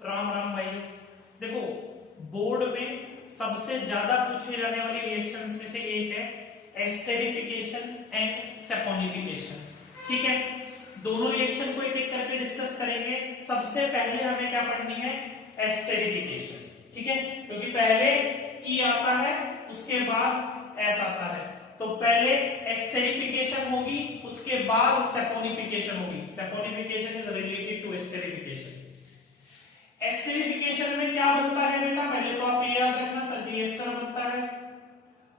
राम राम भाई। देखो, बोर्ड में सबसे ज्यादा पूछे जाने वाली रिएक्शंस में से एक है एस्टेरिफिकेशन एंड सैपोनिफिकेशन। ठीक है, दोनों रिएक्शन को एक एक करके डिस्कस करेंगे। सबसे पहले हमें क्या पढ़नी है? एस्टेरिफिकेशन। ठीक है, क्योंकि पहले ई आता है उसके बाद एस आता है, तो पहले एस्टेरिफिकेशन होगी उसके बाद सैपोनिफिकेशन होगी। Saponification is related to esterification. Esterification में क्या बनता है बेटा? पहले तो आप ये याद रखना, सर जी एस्टर बनता है,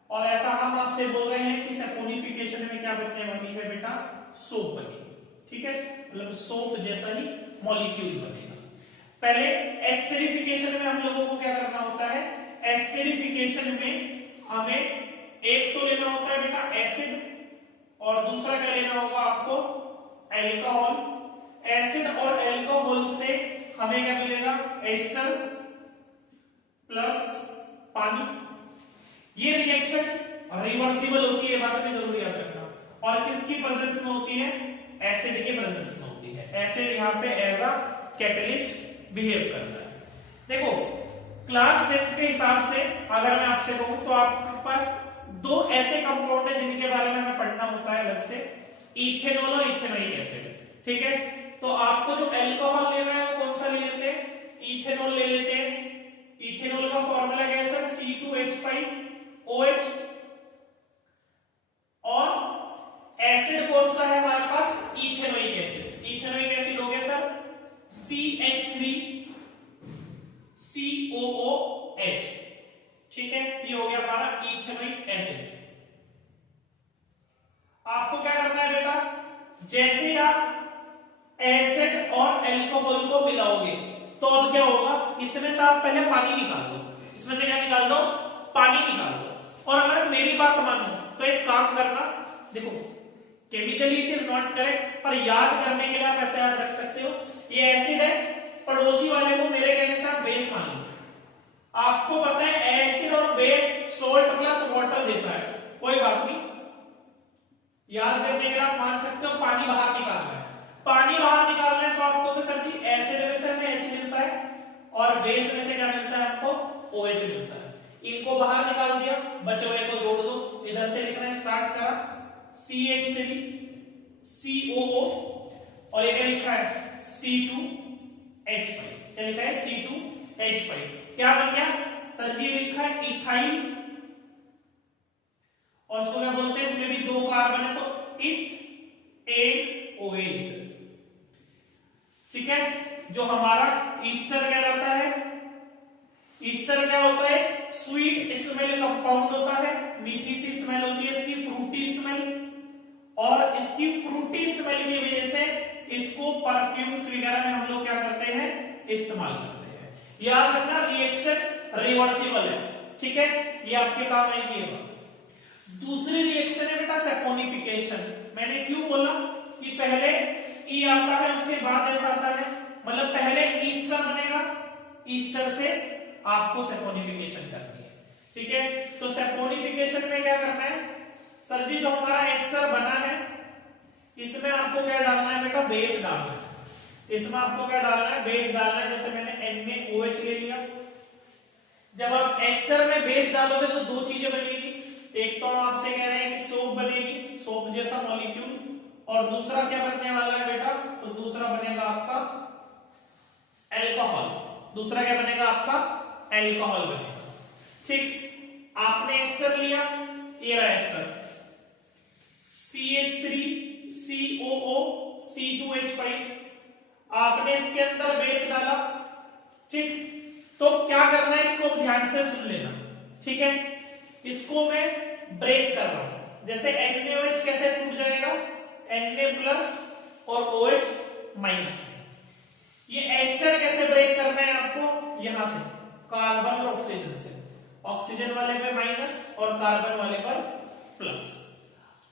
और ऐसा हम आपसे बोल रहे हैं कि सैपोनिफिकेशन में क्या बनने वाली है बेटा? सोप बनेगी। ठीक है, मतलब सोप जैसा ही मॉलिक्यूल बनेगा। पहले एस्टेरिफिकेशन में हम लोगों को क्या करना होता है? एस्टेरिफिकेशन में हमें एक तो लेना होता है बेटा एसिड, और दूसरा क्या लेना होगा आपको? एल्कोहल। एसिड और एल्कोहल से हमें क्या मिलेगा? एस्टर प्लस पानी। ये रिएक्शन रिवर्सिबल होती है, बात में जरूर याद रखना। और किसकी प्रेजेंस में होती है? एसिड के प्रेजेंस में होती है। एसिड यहाँ पे एज अ कैटलिस्ट बिहेव करता है। देखो, क्लास 10 के हिसाब से अगर मैं आपसे कहूं तो आपके पास दो ऐसे कंपाउंड है जिनके बारे में हमें पढ़ना होता है अलग से, इथेनॉल और इथेनॉइक एसिड। ठीक है, तो आपको जो एल्कोहल लेना है वो कौन सा ले लेते हैं? इथेनॉल ले लेते हैं। इथेनॉल का फॉर्मूला क्या है सर? C2H5OH। और एसिड कौन सा है हमारे पास? Ethanoic acid. इथेनोइक एसिड हो गया सर CH3COOH। ठीक है, ये हो गया हमारा इथेनोइक एसिड। आपको क्या करना है बेटा? जैसे आप एसिड और एल्कोहल को मिलाओगे तो अब क्या होगा? इसमें से आप पहले पानी निकाल दो। इसमें से क्या निकाल दो? पानी निकाल दो। और अगर मेरी बात मानो तो एक काम करना, देखो chemically it is not correct, पर याद करने के लिए आप ऐसे याद रख सकते हो, ये एसिड है, पड़ोसी वाले को मेरे कहने से आप बेस मान लो। आपको पता है एसिड और बेस सोल्ट प्लस वाटर देता है, कोई बात नहीं, याद करने के लिए आप मान सकते हो पानी बाहर निकालना है। पानी बाहर निकालना है तो आपको सर जी एसिड में से हमें H मिलता है और बेस में से क्या मिलता है आपको? OH मिलता है। इनको बाहर निकाल दिया, बचे हुए को जोड़ दो। इधर से लिखना स्टार्ट करा CH3COO, और ये क्या लिखा है? C2H5। क्या लिखा है? C2H5। क्या बन गया सर जी? लिखा है इथाइल, और उसको क्या बोलते हैं? इसमें भी दो कार्बन है तो इथेनोएट। ठीक है, जो हमारा ईस्टर कहलाता है। ईस्टर क्या होता है? स्वीट स्मेल कंपाउंड होता है, मीठी सी स्मेल होती है इसकी, फ्रूटी स्मेल, और इसकी फ्रूटी स्मेल की वजह से इसको परफ्यूम्स वगैरह में हम लोग क्या करते हैं? इस्तेमाल करते हैं। याद रखना रिएक्शन रिवर्सिबल है। ठीक है, ये आपके काम आएगी। दूसरी रिएक्शन है बेटा सैपोनिफिकेशन। मैंने क्यों बोला कि पहले ई आता है उसके बाद एस आता है, मतलब पहले ईस्टर बनेगा, ईस्टर से आपको सैपोनिफिकेशन करनी है। ठीक है, तो सैपोनिफिकेशन में क्या करना है? सर जी जो हमारा एस्टर बना है इसमें आपको क्या डालना है बेटा? बेस डालना है। इसमें आपको क्या डालना है? बेस डालना है। जैसे मैंने NaOH ले लिया। जब आप एस्टर में बेस डालोगे तो दो चीजें बनेगी। एक तो हम आपसे कह रहे हैं कि सोप बनेगी, सोप जैसा मॉलिक्यूल, और दूसरा क्या बनने वाला है बेटा? तो दूसरा बनेगा आपका एल्कोहल। दूसरा क्या बनेगा आपका? एल्कोहल बनेगा। ठीक, आपने एस्टर लिया, ये रहा एस्टर CH3COO C2H5। आपने इसके अंदर बेस डाला। ठीक, तो क्या करना है? इसको ध्यान से सुन लेना। ठीक है, इसको मैं ब्रेक कर रहा हूं। जैसे NaOH कैसे टूट जाएगा? Na+ और OH-। ये एस्टर कैसे ब्रेक करना है आपको? यहां से कार्बन और ऑक्सीजन से, ऑक्सीजन वाले पे माइनस और कार्बन वाले पर प्लस।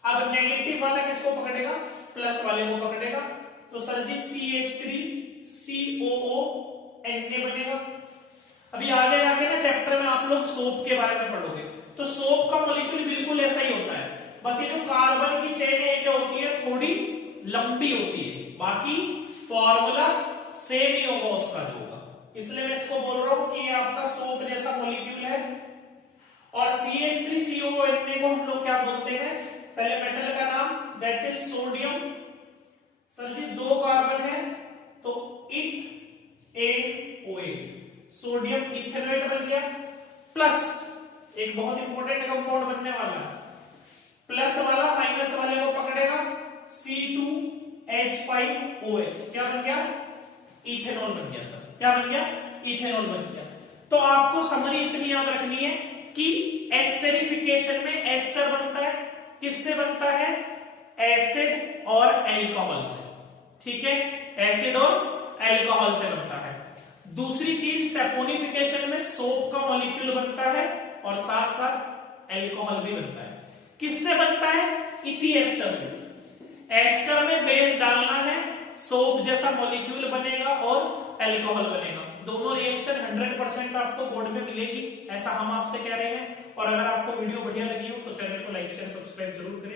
अब नेगेटिव वाला किसको पकड़ेगा? प्लस वाले को पकड़ेगा। तो सर जी CH3COO Na बनेगा। अभी आगे जाके ना चैप्टर में आप लोग सोप के बारे में पढ़ोगे, तो सोप का मॉलिक्यूल बिल्कुल ऐसा ही होता है, बस ये जो कार्बन की चेन है क्या होती है? थोड़ी लंबी होती है, बाकी फॉर्मूला सेम ही होगा उसका जो होगा। इसलिए मैं इसको बोल रहा हूं कि ये आपका सोप जैसा मॉलिक्यूल है। और CH3COONA को हम लोग क्या बोलते हैं, पहले मेटल का नाम that is sodium. Sir ji 2 carbon है तो इथेनोएट, सोडियम इथेनोएट बन गया। प्लस एक बहुत इंपॉर्टेंट कंपाउंड बनने वाला है, प्लस वाला माइनस वाले को पकड़ेगा, C2H5OH क्या बन गया, इथेनॉल बन गया। सर क्या बन गया, इथेनॉल बन गया। तो आपको समरी इतनी याद रखनी है कि एस्टरिफिकेशन में एस्टर बनता है, किससे बनता है, एसिड और एल्कोहल से। ठीक है, एसिड और एल्कोहल से बनता है। दूसरी चीज सैपोनिफिकेशन में सोप का मॉलिक्यूल बनता है और साथ साथ एल्कोहल भी बनता है। किससे बनता है, इसी एस्टर से। एस्टर में बेस डालना है, सोप जैसा मॉलिक्यूल बनेगा और एल्कोहल बनेगा। दोनों रिएक्शन 100% आपको बोर्ड में मिलेगी, ऐसा हम आपसे कह रहे हैं। और अगर आपको वीडियो बढ़िया लगी हो तो चैनल को लाइक शेयर सब्सक्राइब जरूर करें।